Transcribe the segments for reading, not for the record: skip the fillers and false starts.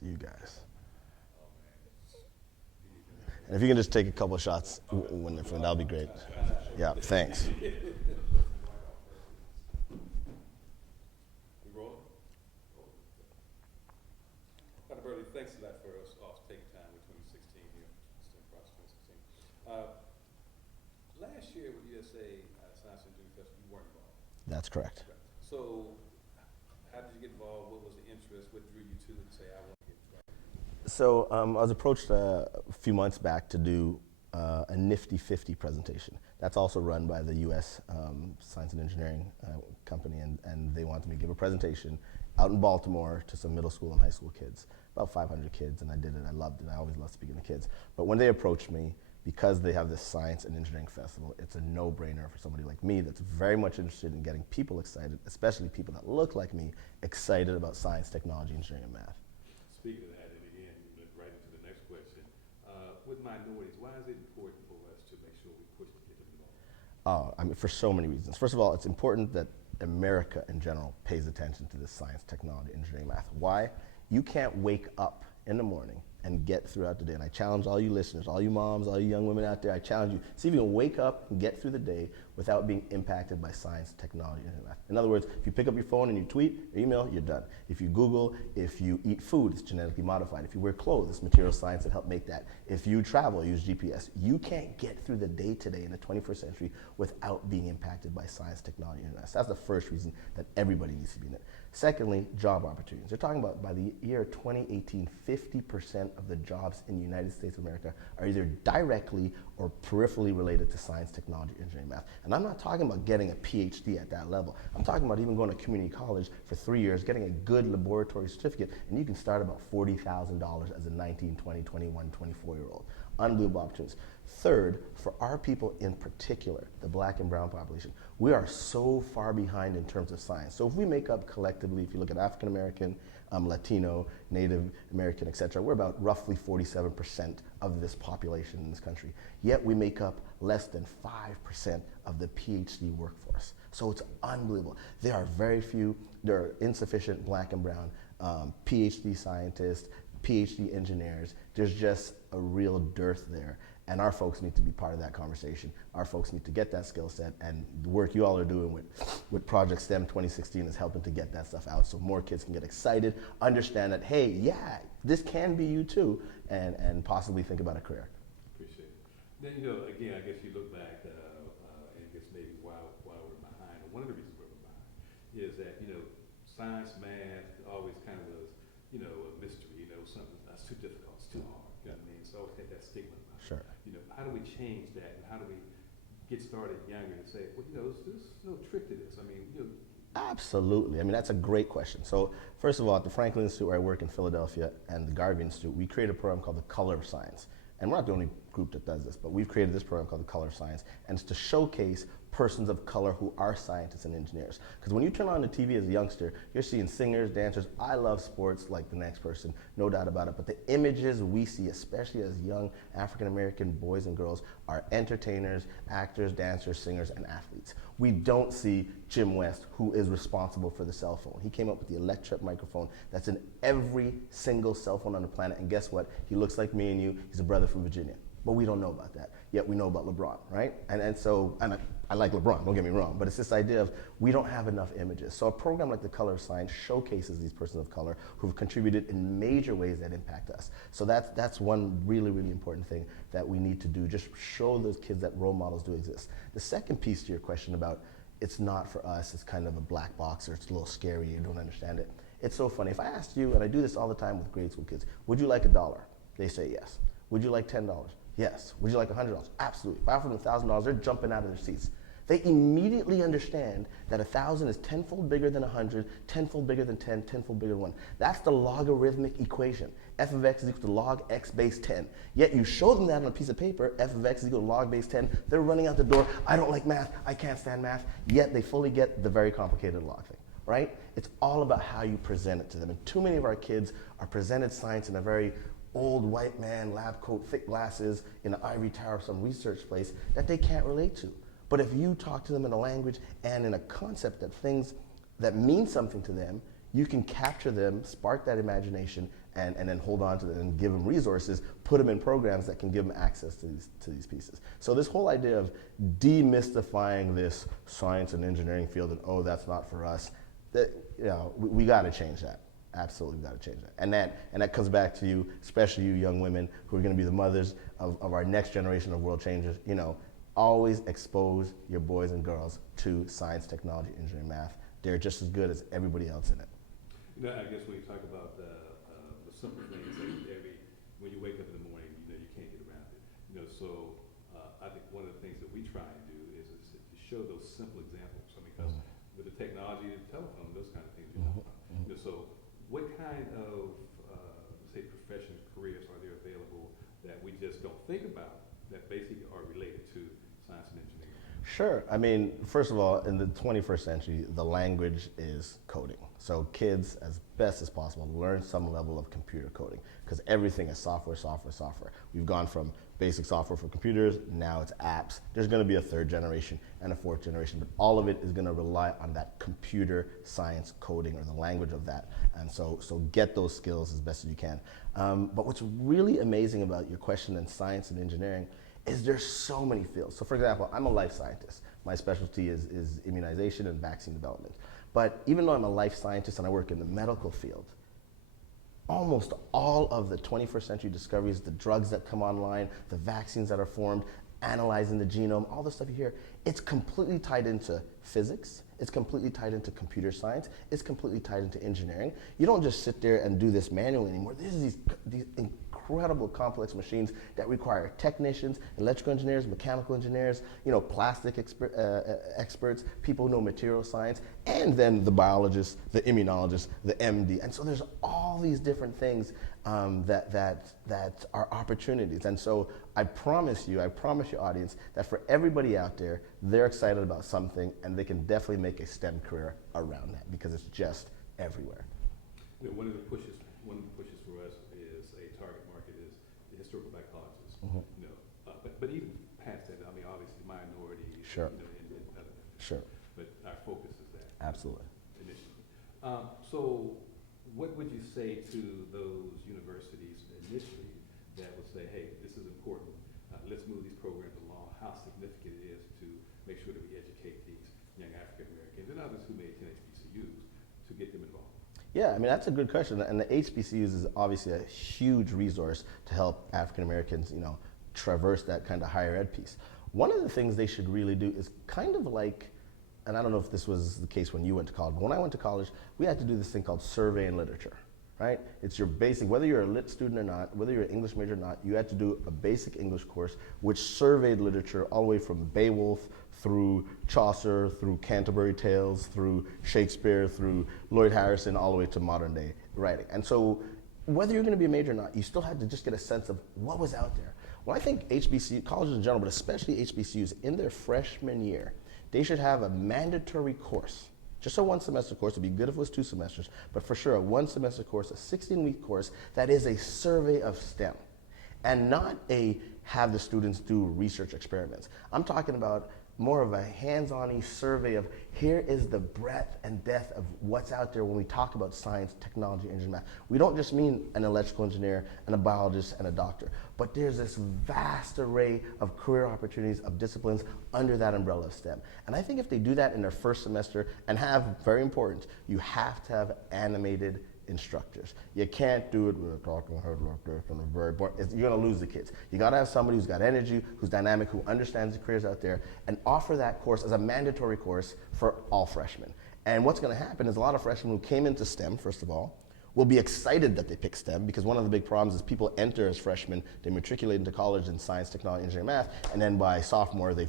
You guys. And if you can just take a couple of shots when they're finished, that'll be great. Yeah, thanks. We rolling? Dr. Bertley, thanks a lot for us all taking time with 2016 here, STEM Process 2016. Last year with USA Science and Engineering Festival, you weren't involved. That's correct. Correct. So, how did you get involved? What was the interest? What drew you to it? Say, I want to get involved. So I was approached a few months back to do a Nifty 50 presentation. That's also run by the U.S. Science and Engineering company, and they wanted me to give a presentation out in Baltimore to some middle school and high school kids, about 500 kids, and I did it. I loved it. I always love speaking to kids. But when they approached me, because they have this Science and Engineering Festival, it's a no-brainer for somebody like me that's very much interested in getting people excited, especially people that look like me, excited about science, technology, engineering, and math. Speaking of that, and again, you went right into the next question. With minorities, why is it important for us to make sure we push to get them involved? I mean, for so many reasons. First of all, it's important that America in general pays attention to this science, technology, engineering, math. Why? You can't wake up in the morning and get throughout the day. And I challenge all you listeners, all you moms, all you young women out there, I challenge you, see if you can wake up and get through the day without being impacted by science, technology, and math. In other words, if you pick up your phone and you tweet or email, you're done. If you Google, if you eat food, it's genetically modified. If you wear clothes, it's material science that help make that. If you travel, use GPS. You can't get through the day today in the 21st century without being impacted by science, technology, and math. So that's the first reason that everybody needs to be in it. Secondly, job opportunities. They're talking about by the year 2018, 50% of the jobs in the United States of America are either directly or peripherally related to science, technology, engineering, math. And I'm not talking about getting a PhD at that level. I'm talking about even going to community college for 3 years, getting a good laboratory certificate, and you can start about $40,000 as a 19, 20, 21, 24-year-old. Unbelievable opportunities. Third, for our people in particular, the black and brown population, we are so far behind in terms of science. So if we make up collectively, if you look at African American, Latino, Native American, et cetera, we're about roughly 47% of this population in this country. Yet we make up less than 5% of the PhD workforce. So it's unbelievable. There are very few, there are insufficient black and brown PhD scientists, PhD engineers. There's just a real dearth there. And our folks need to be part of that conversation. Our folks need to get that skill set, and the work you all are doing with Project STEM 2016 is helping to get that stuff out so more kids can get excited, understand that, hey, yeah, this can be you too, and possibly think about a career. Appreciate it. Then, again, I guess you look back, and I guess maybe why we're behind, or one of the reasons we're behind, is that, science, math always kind of was, a mystery, something that's too difficult, it's too hard, you know what I mean? So I always had that stigma about it. Sure. How do we change that, and how do we get started younger and say, well, there's no trick to this? I mean, Absolutely. I mean, that's a great question. So first of all, at the Franklin Institute where I work in Philadelphia and the Garvey Institute, we created a program called the Color of Science. And we're not the only group that does this, but we've created this program called the Color of Science, and it's to showcase persons of color who are scientists and engineers. Because when you turn on the TV as a youngster, you're seeing singers, dancers. I love sports like the next person, no doubt about it. But the images we see, especially as young African-American boys and girls, are entertainers, actors, dancers, singers, and athletes. We don't see Jim West, who is responsible for the cell phone. He came up with the electret microphone that's in every single cell phone on the planet. And guess what? He looks like me and you. He's a brother from Virginia. But we don't know about that. Yet we know about LeBron, right? And I like LeBron, don't get me wrong, but it's this idea of we don't have enough images. So a program like the Color of Science showcases these persons of color who've contributed in major ways that impact us. So that's one really, really important thing that we need to do, just show those kids that role models do exist. The second piece to your question about it's not for us, it's kind of a black box, or it's a little scary, you don't understand it. It's so funny. If I asked you, and I do this all the time with grade school kids, would you like $1? They say yes. Would you like $10? Yes. Would you like $100? Absolutely. If I offer them $1,000, they're jumping out of their seats. They immediately understand that 1,000 is tenfold bigger than 100, tenfold bigger than 10, tenfold bigger than 1. That's the logarithmic equation. F of x is equal to log x base 10. Yet you show them that on a piece of paper, f of x is equal to log base 10. They're running out the door. I don't like math. I can't stand math. Yet they fully get the very complicated log thing, right? It's all about how you present it to them. And too many of our kids are presented science in a very old white man, lab coat, thick glasses, in an ivory tower of some research place that they can't relate to. But if you talk to them in a language and in a concept that things that mean something to them, you can capture them, spark that imagination, and then hold on to them and give them resources, put them in programs that can give them access to these pieces. So this whole idea of demystifying this science and engineering field and, oh, that's not for us, that, you know, we got to change that. Absolutely got to change that. And that comes back to you, especially you young women who are going to be the mothers of our next generation of world changers. You know, always expose your boys and girls to science, technology, engineering, math. They're just as good as everybody else in it. You know, I guess when you talk about the simple things, like when you wake up in the morning, you know, you can't get around it. You know, so I think one of the things that we try and do is to show those simple examples. I mean, because with the technology, the telephone, those kind of things, you know, so what kind of, say, professional careers are there available that we just don't think about that basically are related to science and engineering? Sure. I mean, first of all, in the 21st century, the language is coding. So kids, as best as possible, learn some level of computer coding, because everything is software, software, software. We've gone from basic software for computers, now it's apps. There's going to be a third generation and a fourth generation, but all of it is going to rely on that computer science coding, or the language of that. And so get those skills as best as you can. But what's really amazing about your question in science and engineering is there's so many fields. So for example, I'm a life scientist. My specialty is immunization and vaccine development. But even though I'm a life scientist and I work in the medical field, almost all of the 21st century discoveries, the drugs that come online, the vaccines that are formed, analyzing the genome, all the stuff you hear, it's completely tied into physics, it's completely tied into computer science, it's completely tied into engineering. You don't just sit there and do this manually anymore. There's these incredible complex machines that require technicians, electrical engineers, mechanical engineers, you know, plastic experts, people who know material science, and then the biologists, the immunologists, the MD. And so there's all these different things that are opportunities. And so I promise your audience that for everybody out there, they're excited about something, and they can definitely make a STEM career around that, because it's just everywhere. You know, one of the pushes for us is a target market is the historical black colleges. You know, but even past that, I mean, obviously minorities. Sure. You know, and other things. Sure. But our focus is that. Absolutely. Initially. So what would you say to those universities initially that would say, hey, this is important, let's move these programs along, how significant it is to make sure that we educate these young African Americans and others who may attend HBCUs to get them involved? Yeah, I mean, that's a good question. And the HBCUs is obviously a huge resource to help African Americans, you know, traverse that kind of higher ed piece. One of the things they should really do is kind of like, and I don't know if this was the case when you went to college, but when I went to college, we had to do this thing called survey in literature, right? It's your basic, whether you're a lit student or not, whether you're an English major or not, you had to do a basic English course which surveyed literature all the way from Beowulf through Chaucer, through Canterbury Tales, through Shakespeare, through Lloyd Harrison, all the way to modern day writing. And so whether you're going to be a major or not, you still had to just get a sense of what was out there. Well, I think HBCU, colleges in general, but especially HBCUs, in their freshman year, they should have a mandatory course, just a one semester course. It'd be good if it was 2 semesters, but for sure a 1 semester course, a 16-week course that is a survey of STEM, and not a have the students do research experiments. I'm talking about more of a hands-on survey of here is the breadth and depth of what's out there when we talk about science, technology, engineering, math. We don't just mean an electrical engineer and a biologist and a doctor, but there's this vast array of career opportunities, of disciplines under that umbrella of STEM. And I think if they do that in their first semester, and have, very important, you have to have animated instructors. You can't do it with a talking head like this and a very boring. You're going to lose the kids. You got to have somebody who's got energy, who's dynamic, who understands the careers out there, and offer that course as a mandatory course for all freshmen. And what's going to happen is a lot of freshmen who came into STEM, first of all, will be excited that they picked STEM, because one of the big problems is people enter as freshmen, they matriculate into college in science, technology, engineering, math, and then by sophomore they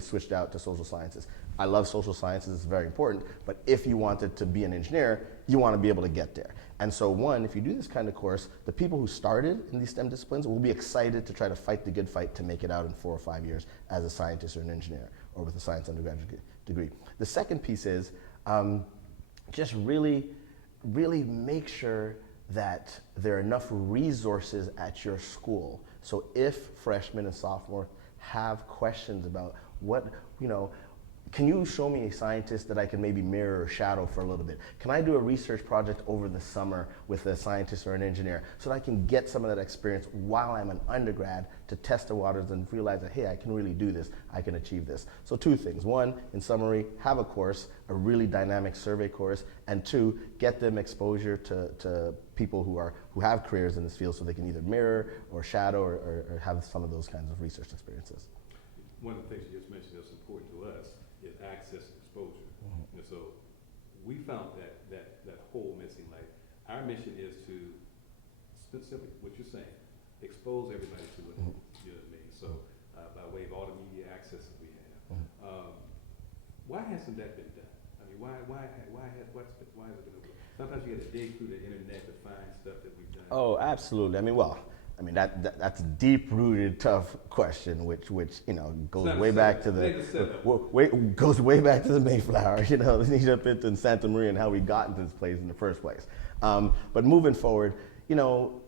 switched out to social sciences. I love social sciences, it's very important, but if you wanted to be an engineer, you want to be able to get there. And so one, if you do this kind of course, the people who started in these STEM disciplines will be excited to try to fight the good fight to make it out in 4 or 5 years as a scientist or an engineer, or with a science undergraduate degree. The second piece is just really make sure that there are enough resources at your school. So if freshmen and sophomores have questions about what, can you show me a scientist that I can maybe mirror or shadow for a little bit? Can I do a research project over the summer with a scientist or an engineer so that I can get some of that experience while I'm an undergrad to test the waters and realize that, hey, I can really do this, I can achieve this. So two things. One, in summary, have a course, a really dynamic survey course, and two, get them exposure to people who have careers in this field so they can either mirror or shadow or have some of those kinds of research experiences. One of the things you just mentioned that's important to us is access and exposure. And so we found that hole missing. Like, our mission is to, specifically what you're saying, expose everybody to it. You know what I mean? So by way of all the media access that we have. Why hasn't that been done? I mean, why has it been overlooked? Sometimes you got to dig through the internet to find stuff that we've done. Oh, absolutely. That's a deep-rooted, tough question, which goes way back to goes way back to the Mayflower. Up into Santa Maria and how we got into this place in the first place. But moving forward,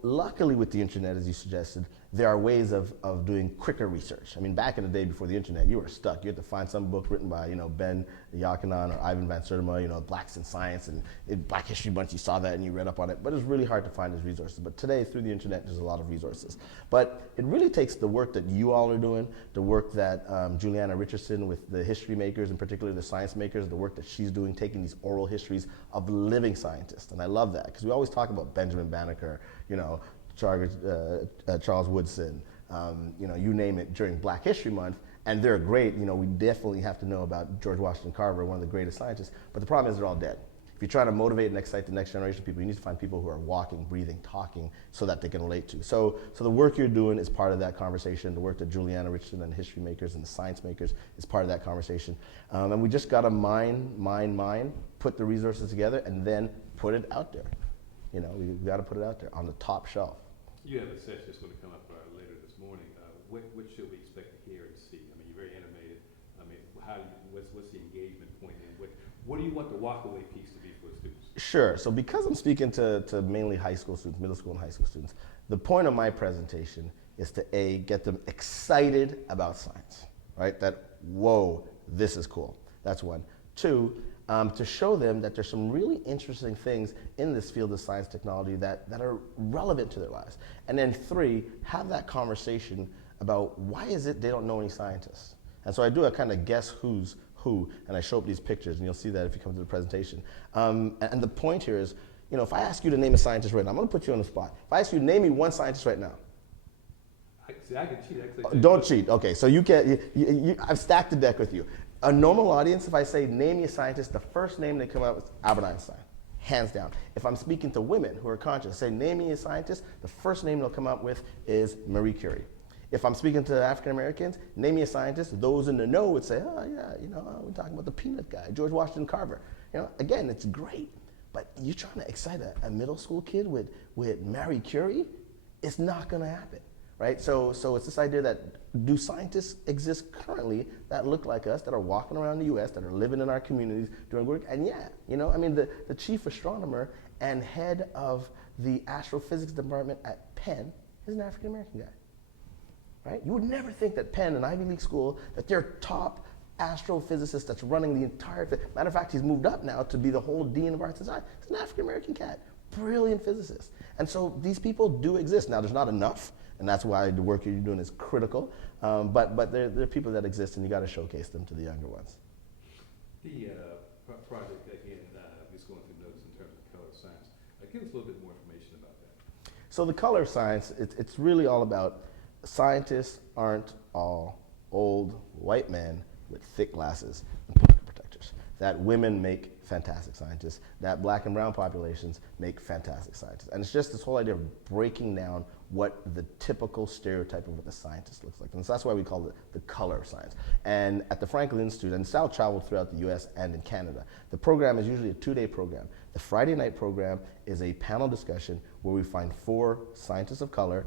luckily with the internet, as you suggested, there are ways of doing quicker research. I mean, back in the day before the internet, you were stuck. You had to find some book written by, Ben Yakinan or Ivan Van Sertima, Blacks in Science, and in Black History Month you saw that and you read up on it. But it's really hard to find those resources. But today, through the internet, there's a lot of resources. But it really takes the work that you all are doing, the work that Juliana Richardson with the history makers, in particular the science makers, the work that she's doing, taking these oral histories of living scientists. And I love that, because we always talk about Benjamin Banneker, Charles Woodson, you name it, during Black History Month, and they're great. We definitely have to know about George Washington Carver, one of the greatest scientists, but the problem is they're all dead. If you're trying to motivate and excite the next generation of people, you need to find people who are walking, breathing, talking, so that they can relate to. So the work you're doing is part of that conversation. The work that Juliana Richardson and the history makers and the science makers is part of that conversation. And we just got to mine, put the resources together, and then put it out there. We got to put it out there on the top shelf. You have a session that's going to come up later this morning. What should we expect to hear and see? I mean, you're very animated. I mean, what's the engagement point, and what do you want the walkaway piece to be for the students? Sure. So because I'm speaking to mainly high school students, middle school and high school students, the point of my presentation is to get them excited about science, right? That, whoa, this is cool. That's one. Two, to show them that there's some really interesting things in this field of science technology that are relevant to their lives. And then three, have that conversation about why is it they don't know any scientists. And so I do a kind of guess who's who, and I show up these pictures, and you'll see that if you come to the presentation. And the point here is, if I ask you to name a scientist right now, I'm going to put you on the spot. If I ask you to name me one scientist right now. I can cheat. Don't cheat. Okay, so you can. I've stacked the deck with you. A normal audience, if I say name me a scientist, the first name they come out with is Albert Einstein, hands down. If I'm speaking to women who are conscious, say name me a scientist, the first name they'll come up with is Marie Curie. If I'm speaking to African Americans, name me a scientist, those in the know would say, oh yeah, we're talking about the peanut guy, George Washington Carver. Again, it's great, but you're trying to excite a middle school kid with Marie Curie? It's not gonna happen. Right? So it's this idea that do scientists exist currently that look like us, that are walking around the US, that are living in our communities, doing work? And yeah, the chief astronomer and head of the astrophysics department at Penn is an African American guy. Right? You would never think that Penn, an Ivy League school, that their top astrophysicist that's running the entire, matter of fact, he's moved up now to be the whole dean of arts and science. He's an African American cat, brilliant physicist. And so these people do exist. Now, there's not enough. And that's why the work you're doing is critical. But there are people that exist, and you got to showcase them to the younger ones. The project, again, is going through notes in terms of color science. Give us a little bit more information about that. So the color of science, it's really all about scientists aren't all old white men with thick glasses and pocket protectors. That women make fantastic scientists, that black and brown populations make fantastic scientists. And it's just this whole idea of breaking down what the typical stereotype of what the scientist looks like. And so that's why we call it the color of science. And at the Franklin Institute, and Sal traveled throughout the US and in Canada, the program is usually a 2-day program. The Friday night program is a panel discussion where we find 4 scientists of color,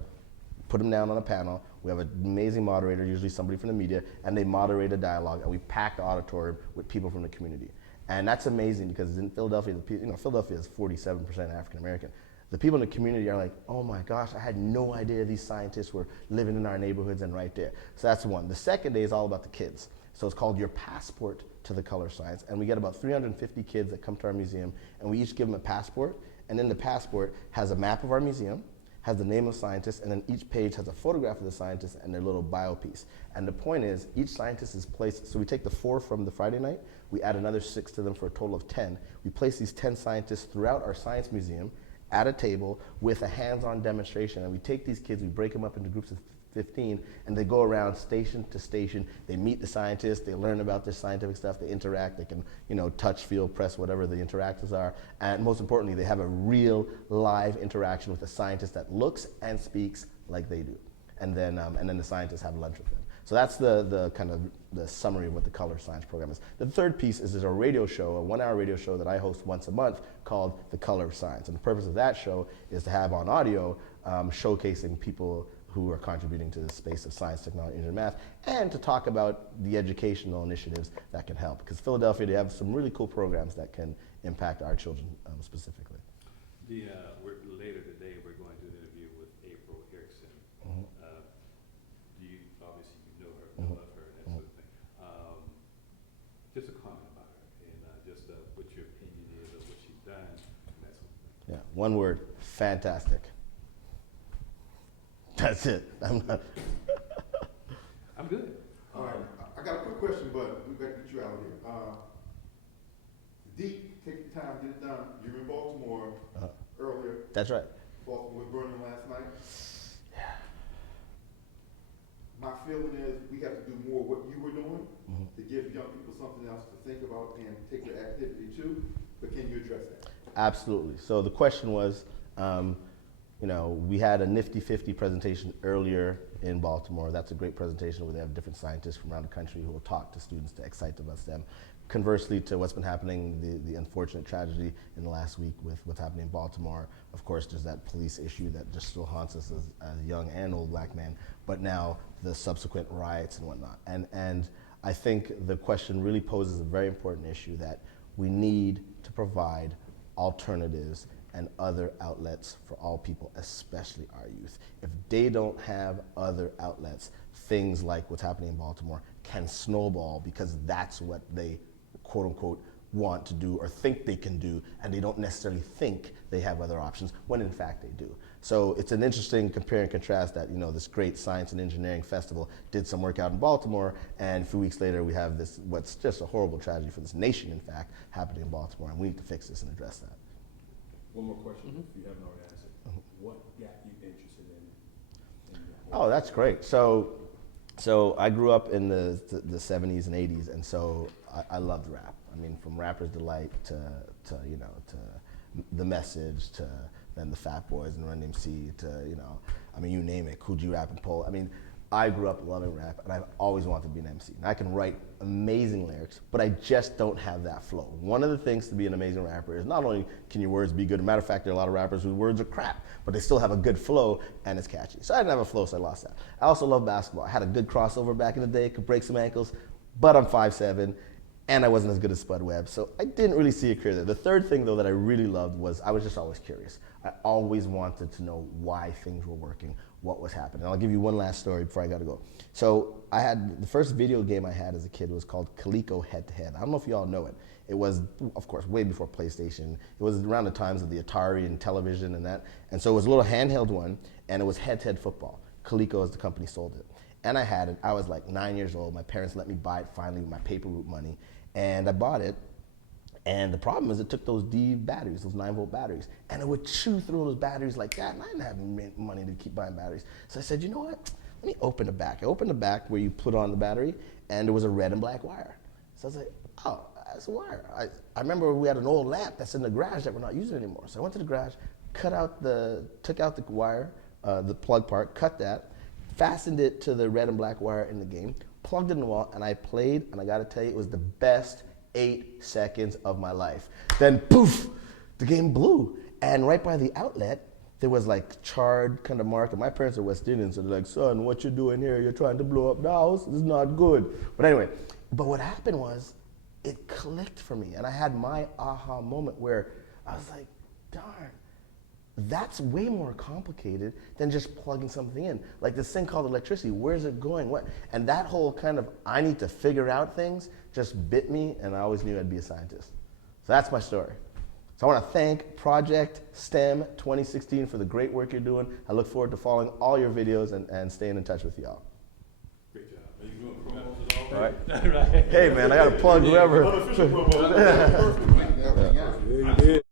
put them down on a panel. We have an amazing moderator, usually somebody from the media, and they moderate a dialogue, and we pack the auditorium with people from the community. And that's amazing because in Philadelphia, Philadelphia is 47% African American. The people in the community are like, oh my gosh, I had no idea these scientists were living in our neighborhoods and right there. So that's one. The second day is all about the kids. So it's called Your Passport to the Color Science. And we get about 350 kids that come to our museum, and we each give them a passport. And then the passport has a map of our museum, has the name of scientists, and then each page has a photograph of the scientist and their little bio piece. And the point is, each scientist is placed, so we take the 4 from the Friday night, we add another 6 to them for a total of 10. We place these 10 scientists throughout our science museum at a table with a hands-on demonstration. And we take these kids, we break them up into groups of 15, and they go around station to station. They meet the scientists, they learn about their scientific stuff, they interact, they can, touch, feel, press, whatever the interactions are. And most importantly, they have a real live interaction with a scientist that looks and speaks like they do. And then the scientists have lunch with them. So that's the kind of the summary of what the color science program is. The third piece is there's a radio show, a 1-hour radio show that I host once a month called The Color of Science. And the purpose of that show is to have on audio showcasing people who are contributing to the space of science, technology, and math, and to talk about the educational initiatives that can help. Because Philadelphia, they have some really cool programs that can impact our children specifically. Later today, we're going to do an interview with April Erickson. Obviously you know her, know of her, and that sort of thing. Just a comment about her, and just what your opinion is of what she's done, and that sort of thing. Yeah, one word, fantastic. That's it. I'm good. All right. I got a quick question, but we got to get you out of here. Deep, take the time, get it done. You were in Baltimore earlier. That's right. Baltimore was burning last night. Yeah. My feeling is we got to do more what you were doing to give young people something else to think about and take their activity to. But can you address that? Absolutely. So the question was, we had a nifty 50 presentation earlier in Baltimore. That's a great presentation where they have different scientists from around the country who will talk to students to excite them. Conversely to what's been happening, the unfortunate tragedy in the last week with what's happening in Baltimore, of course there's that police issue that just still haunts us as young and old black men, but now the subsequent riots and whatnot. And I think the question really poses a very important issue that we need to provide alternatives and other outlets for all people, especially our youth. If they don't have other outlets, things like what's happening in Baltimore can snowball because that's what they, quote unquote, want to do or think they can do, and they don't necessarily think they have other options when in fact they do. So it's an interesting compare and contrast that, this great science and engineering festival did some work out in Baltimore, and a few weeks later we have this, what's just a horrible tragedy for this nation, in fact, happening in Baltimore, and we need to fix this and address that. One more question, if you haven't already answered. What got you interested in Oh, that's great. So I grew up in the 70s and 80s, and so I loved rap. I mean, from Rapper's Delight to The Message to then the Fat Boys and Run DMC to, you name it, Coogee Rap and Pole. I mean, I grew up loving rap, and I've always wanted to be an MC. And I can write amazing lyrics, but I just don't have that flow. One of the things to be an amazing rapper is not only can your words be good, as a matter of fact, there are a lot of rappers whose words are crap, but they still have a good flow and it's catchy. So I didn't have a flow, so I lost that. I also love basketball. I had a good crossover back in the day, could break some ankles, but I'm 5'7", and I wasn't as good as Spud Webb, so I didn't really see a career there. The third thing, though, that I really loved was I was just always curious. I always wanted to know why things were working, what was happening. And I'll give you one last story before I gotta go. So I had, the first video game I had as a kid was called Coleco Head to Head. I don't know if you all know it. It was, of course, way before PlayStation. It was around the times of the Atari and television and that. And so it was a little handheld one, and it was head-to-head football. Coleco, as the company, sold it. And I had it. I was like 9 years old. My parents let me buy it finally with my paper route money. And I bought it. And the problem is it took those D batteries, those 9-volt batteries, and it would chew through those batteries like that, and I didn't have money to keep buying batteries. So I said, you know what? Let me open the back. I opened the back where you put on the battery, and there was a red and black wire. So I was like, oh, that's a wire. I remember we had an old lamp that's in the garage that we're not using anymore. So I went to the garage, took out the wire, the plug part, cut that, fastened it to the red and black wire in the game, plugged it in the wall, and I played, and I gotta tell you, it was the best 8 seconds of my life. Then poof, the game blew. And right by the outlet, there was like charred kind of mark. And my parents are West Indian, so they're like, son, what you doing here? You're trying to blow up the house? This is not good. But anyway, what happened was, it clicked for me. And I had my aha moment where I was like, darn, That's way more complicated than just plugging something in. Like this thing called electricity, where's it going? What? And that whole kind of, I need to figure out things just bit me, and I always knew I'd be a scientist. So that's my story. So I want to thank Project STEM 2016 for the great work you're doing. I look forward to following all your videos and staying in touch with y'all. Great job. Are you doing promos at all? All right. Right. Hey man, I got to plug whoever. Unofficial promo. Yeah, you did.